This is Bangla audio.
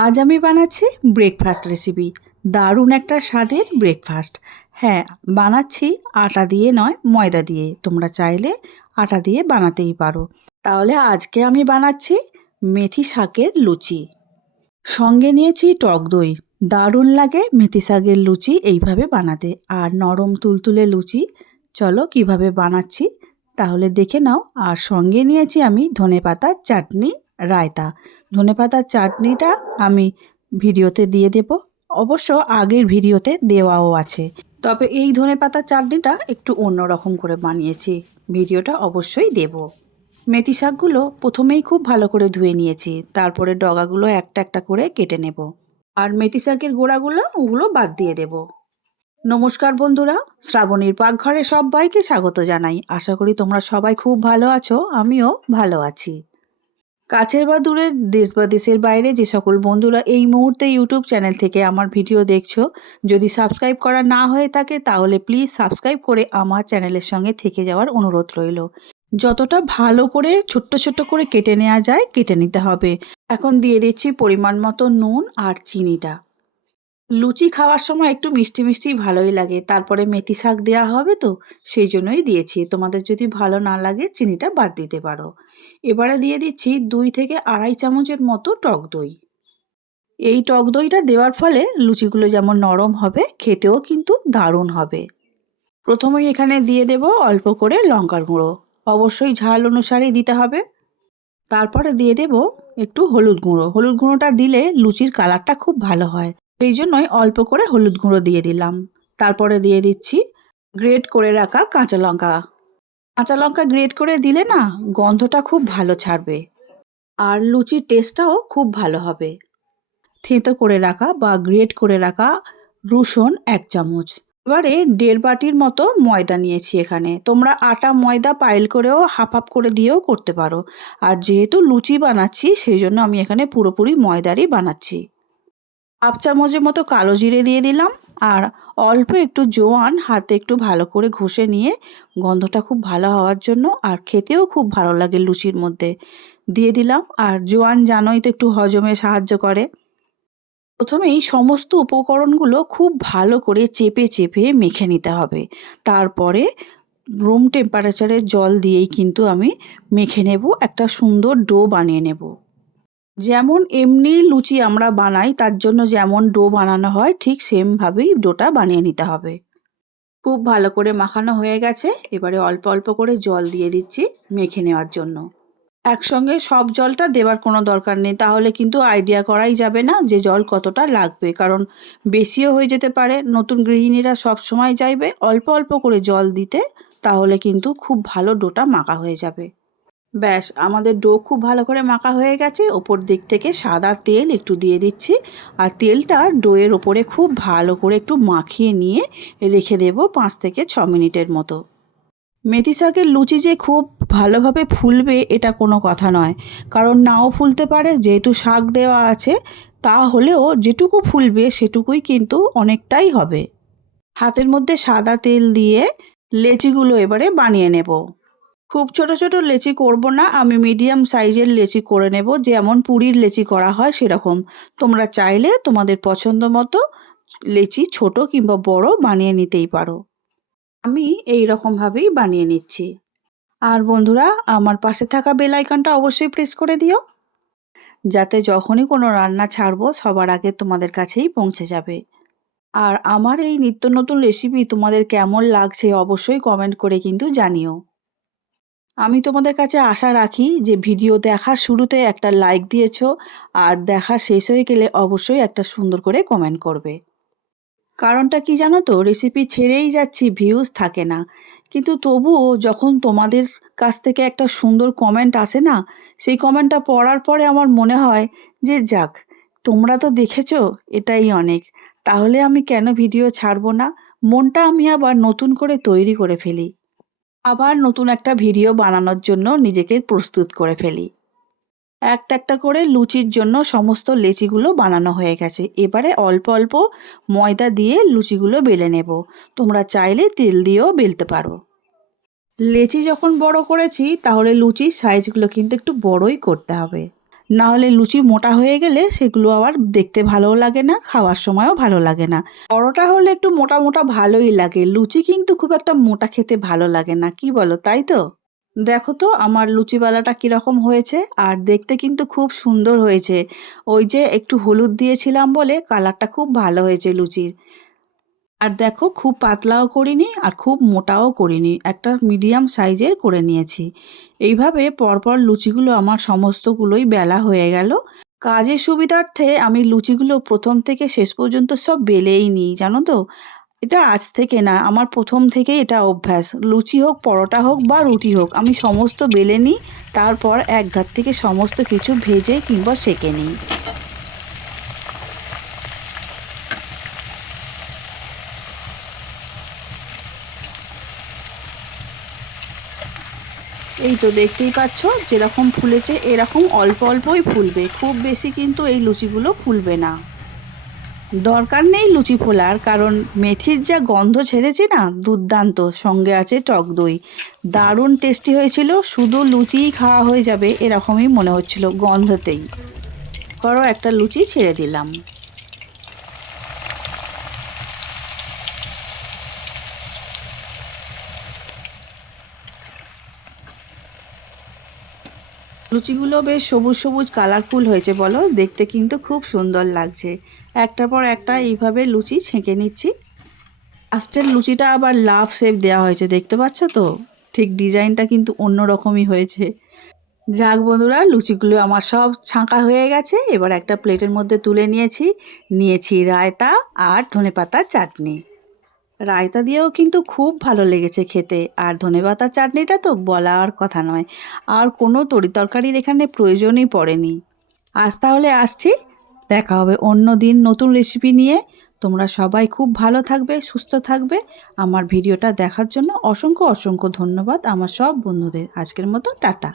আজ আমি বানাচ্ছি ব্রেকফাস্ট রেসিপি। দারুণ একটা স্বাদের ব্রেকফাস্ট। হ্যাঁ, বানাচ্ছি আটা দিয়ে নয়, ময়দা দিয়ে। তোমরা চাইলে আটা দিয়ে বানাতেই পারো। তাহলে আজকে আমি বানাচ্ছি মেথি শাকের লুচি। সঙ্গে নিয়েছি টক দই। দারুণ লাগে মেথি শাকের লুচি এইভাবে বানাতে, আর নরম তুলতুলে লুচি। চলো কিভাবে বানাচ্ছি তাহলে দেখে নাও। আর সঙ্গে নিয়েছি আমি ধনেপাতার চাটনি, রায়তা। ধনেপাতার চাটনিটা আমি ভিডিওতে দিয়ে দেব, অবশ্য আগের ভিডিওতে দেওয়াও আছে। তবে এই ধনেপাতার চাটনিটা একটু অন্যরকম করে বানিয়েছি, ভিডিওটা অবশ্যই দেব। মেথি শাকগুলো প্রথমেই খুব ভালো করে ধুয়ে নিয়েছি, তারপরে ডগাগুলো একটা একটা করে কেটে নেব। আর মেথি শাকের গোড়াগুলো ওগুলো বাদ দিয়ে দেব। নমস্কার বন্ধুরা, শ্রাবণীর পাকঘরে সবাইকে স্বাগত জানাই। আশা করি তোমরা সবাই খুব ভালো আছো, আমিও ভালো আছি। কাছের বা দূরের, দেশ বা দেশের বাইরে যে সকল বন্ধুরা এই মুহূর্তে ইউটিউব চ্যানেল থেকে আমার ভিডিও দেখছো, যদি সাবস্ক্রাইব করা না হয়ে থাকে তাহলে প্লিজ সাবস্ক্রাইব করে আমার চ্যানেলের সঙ্গে থেকে যাওয়ার অনুরোধ রইল। যতটা ভালো করে ছোট্ট ছোট্ট করে কেটে নেওয়া যায় কেটে নিতে হবে। এখন দিয়ে দিচ্ছি পরিমাণ মতো নুন আর চিনিটা। লুচি খাওয়ার সময় একটু মিষ্টি মিষ্টি ভালোই লাগে, তারপরে মেথি শাক দেওয়া হবে তো সেই জন্যই দিয়েছি। তোমাদের যদি ভালো না লাগে চিনিটা বাদ দিতে পারো। এবারে দিয়ে দিচ্ছি 2 থেকে আড়াই চামচের মতো টক দই। এই টক দইটা দেওয়ার ফলে লুচিগুলো যেমন নরম হবে, খেতেও কিন্তু দারুণ হবে। প্রথমেই এখানে দিয়ে দেব অল্প করে লঙ্কার গুঁড়ো, অবশ্যই ঝাল অনুসারেই দিতে হবে। তারপরে দিয়ে দেব একটু হলুদ গুঁড়ো। হলুদ গুঁড়োটা দিলে লুচির কালারটা খুব ভালো হয়, সেই জন্যই অল্প করে হলুদ গুঁড়ো দিয়ে দিলাম। তারপরে দিয়ে দিচ্ছি গ্রেট করে রাখা কাঁচা লঙ্কা। কাঁচা লঙ্কা গ্রেট করে দিলে না গন্ধটা খুব ভালো ছাড়বে, আর লুচির টেস্টটাও খুব ভালো হবে। থেঁতো করে রাখা বা গ্রেট করে রাখা রসুন 1 চামচ। এবারে 1.5 বাটির মতো ময়দা নিয়েছি এখানে। তোমরা আটা ময়দা পাইল করেও হাফ হাফ করে দিয়েও করতে পারো। আর যেহেতু লুচি বানাচ্ছি সেই জন্য আমি এখানে পুরোপুরি ময়দারই বানাচ্ছি। 1/2 চামচের মতো কালো জিরে দিয়ে দিলাম, আর অল্প একটু জোয়ান হাতে একটু ভালো করে ঘষে নিয়ে, গন্ধটা খুব ভালো হওয়ার জন্য আর খেতেও খুব ভালো লাগে লুচির মধ্যে, দিয়ে দিলাম। আর জোয়ান জানোই তো একটু হজমে সাহায্য করে। প্রথমেই সমস্ত উপকরণগুলো খুব ভালো করে চেপে চেপে মেখে নিতে হবে। তারপরে রুম টেম্পারেচারের জল দিয়েই কিন্তু আমি মেখে নেব, একটা সুন্দর ডো বানিয়ে নেব। যেমন এমনি লুচি আমরা বানাই তার জন্য যেমন ডো বানানো হয় ঠিক সেমভাবেই ডোটা বানিয়ে নিতে হবে। খুব ভালো করে মাখানো হয়ে গেছে, এবারে অল্প অল্প করে জল দিয়ে দিচ্ছি মেখে নেওয়ার জন্য। একসঙ্গে সব জলটা দেওয়ার কোনো দরকার নেই, তাহলে কিন্তু আইডিয়া করাই যাবে না যে জল কতটা লাগবে, কারণ বেশিও হয়ে যেতে পারে। নতুন গৃহিণীরা সব সময় চাইবে অল্প অল্প করে জল দিতে, তাহলে কিন্তু খুব ভালো ডোটা মাখা হয়ে যাবে। ব্যাস, আমাদের ডো খুব ভালো করে মাখা হয়ে গেছে। ওপর দিক থেকে সাদা তেল একটু দিয়ে দিচ্ছি, আর তেলটা ডোয়ের ওপরে খুব ভালো করে একটু মাখিয়ে নিয়ে রেখে দেব 5 থেকে 6 মিনিটের মতো। মেথি শাকের লুচি যে খুব ভালোভাবে ফুলবে এটা কোনো কথা নয়, কারণ নাও ফুলতে পারে, যেহেতু শাক দেওয়া আছে। তাহলেও যেটুকু ফুলবে সেটুকুই কিন্তু অনেকটাই হবে। হাতের মধ্যে সাদা তেল দিয়ে লেচিগুলো এবারে বানিয়ে নেব। খুব ছোট ছোট লেচি করব না, আমি মিডিয়াম সাইজের লেচি করে নেব, যেমন পুরীর লেচি করা হয় সেরকম। তোমরা চাইলে তোমাদের পছন্দ মতো লেচি ছোট কিংবা বড় বানিয়ে নিতেই পারো। আমি এই রকমভাবেই বানিয়ে নিচ্ছি। আর বন্ধুরা, আমার পাশে থাকা বেল আইকনটা অবশ্যই প্রেস করে দিও, যাতে যখনই কোনো রান্না ছাড়বো সবার আগে তোমাদের কাছেই পৌঁছে যাবে। আর আমার এই নিত্য নতুন রেসিপি তোমাদের কেমন লাগছে অবশ্যই কমেন্ট করে কিন্তু জানিও। আমি তোমাদের কাছে আশা রাখি যে ভিডিও দেখার শুরুতে একটা লাইক দিয়েছো, আর দেখা শেষ হয়ে গেলে অবশ্যই একটা সুন্দর করে কমেন্ট করবে। কারণটা কি জানো তো, রেসিপি ছেড়েই যাচ্ছি, ভিউজ থাকে না, কিন্তু তবুও যখন তোমাদের কাছ থেকে একটা সুন্দর কমেন্ট আসে না, সেই কমেন্টটা পড়ার পরে আমার মনে হয় যে যাক, তোমরা তো দেখেছো, এটাই অনেক। তাহলে আমি কেন ভিডিও ছাড়বো না, মনটা আমি আবার নতুন করে তৈরি করে ফেলি, আবার নতুন একটা ভিডিও বানানোর জন্য নিজেকে প্রস্তুত করে ফেলি। একটা একটা করে লুচির জন্য সমস্ত লেচিগুলো বানানো হয়ে গেছে। এবারে অল্প অল্প ময়দা দিয়ে লুচিগুলো বেলে নেব। তোমরা চাইলে তেল দিয়েও বেলতে পারো। লেচি যখন বড় করেছি তাহলে লুচির সাইজগুলো কিন্তু একটু বড়ই করতে হবে, না হলে লুচি মোটা হয়ে গেলে সেগুলো আবার দেখতে ভালোও লাগে না, খাওয়ার সময়ও ভালো লাগে না। পরোটা হলে একটু মোটা মোটা ভালোই লাগে, লুচি কিন্তু খুব একটা মোটা খেতে ভালো লাগে না, কি বলো তাই তো? দেখো তো আমার লুচিওয়ালাটা কীরকম হয়েছে, আর দেখতে কিন্তু খুব সুন্দর হয়েছে। ওই যে একটু হলুদ দিয়েছিলাম বলে কালারটা খুব ভালো হয়েছে লুচির। আর দেখো খুব পাতলাও করিনি আর খুব মোটাও করিনি, একটা মিডিয়াম সাইজের করে নিয়েছি। এইভাবে পরপর লুচিগুলো আমার সমস্তগুলোই বেলা হয়ে গেল। কাজের সুবিধার্থে আমি লুচিগুলো প্রথম থেকে শেষ পর্যন্ত সব বেলেই নিই, জানো তো। এটা আজ থেকে না, আমার প্রথম থেকেই এটা অভ্যাস। লুচি হোক, পরোটা হোক বা রুটি হোক, আমি সমস্ত বেলে নিই, তারপর এক ধার থেকে সমস্ত কিছু ভেজে কিংবা সেঁকে নিই। এই তো দেখতেই পাচ্ছ যেরকম ফুলেছে, এরকম অল্প অল্পই ফুলবে, খুব বেশি কিন্তু এই লুচিগুলো ফুলবে না। দরকার নেই লুচি ফোলার, কারণ মেথির যা গন্ধ ছেড়েছে না, দুর্দান্ত, সঙ্গে আছে টক দই। দারুণ টেস্টি হয়েছিল, শুধু লুচিই খাওয়া হয়ে যাবে এরকমই মনে হচ্ছিল গন্ধতেই। করো একটা লুচি ছেড়ে দিলাম। লুচিগুলো বেশ সবুজ সবুজ কালারফুল হয়েছে বলো, দেখতে কিন্তু খুব সুন্দর লাগছে। একটার পর একটা এইভাবে লুচি ছেঁকে নিচ্ছি। লাস্টের লুচিটা আবার লাভ শেপ দেওয়া হয়েছে, দেখতে পাচ্ছ তো? ঠিক ডিজাইনটা কিন্তু অন্য রকমই হয়েছে। যাক বন্ধুরা, লুচিগুলো আমার সব ছাঁকা হয়ে গেছে, এবার একটা প্লেটের মধ্যে তুলে নিয়েছি। নিয়েছি রায়তা আর ধনেপাতার চাটনি। রায়তা দিয়েও কিন্তু খুব ভালো লেগেছে খেতে, আর ধনেপাতার চাটনিটা তো বলার কথা নয়। আর কোনো তরিতরকারির এখানে প্রয়োজনই পড়েনি। আজ তাহলে আসছি, দেখা হবে অন্য দিন নতুন রেসিপি নিয়ে। তোমরা সবাই খুব ভালো থাকবে, সুস্থ থাকবে। আমার ভিডিওটা দেখার জন্য অসংখ্য অসংখ্য ধন্যবাদ আমার সব বন্ধুদের। আজকের মতো টাটা।